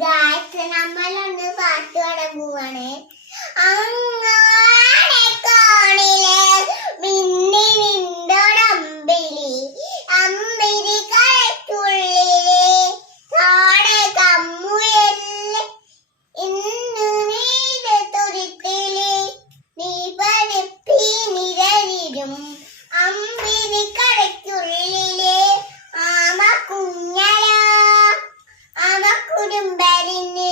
Guys നമ്മളൊന്ന് പാട്ട് പാടാൻ പോവാണ്. അങ്ങാടെ കോണിലെ മിന്നി നിന്നോടമ്പിളി അമ്പിരി കഴക്കുള്ളിലെ താടെ കമ്മുയല്ലേ ഇന്ന് നീടെ തുരുത്തിലെ നീ പരപ്പി നിരലിരും അമ്പിരി കഴക്കുള്ളിലെ ആമ കുഞ്ഞല ആമ കുടുംബരിന്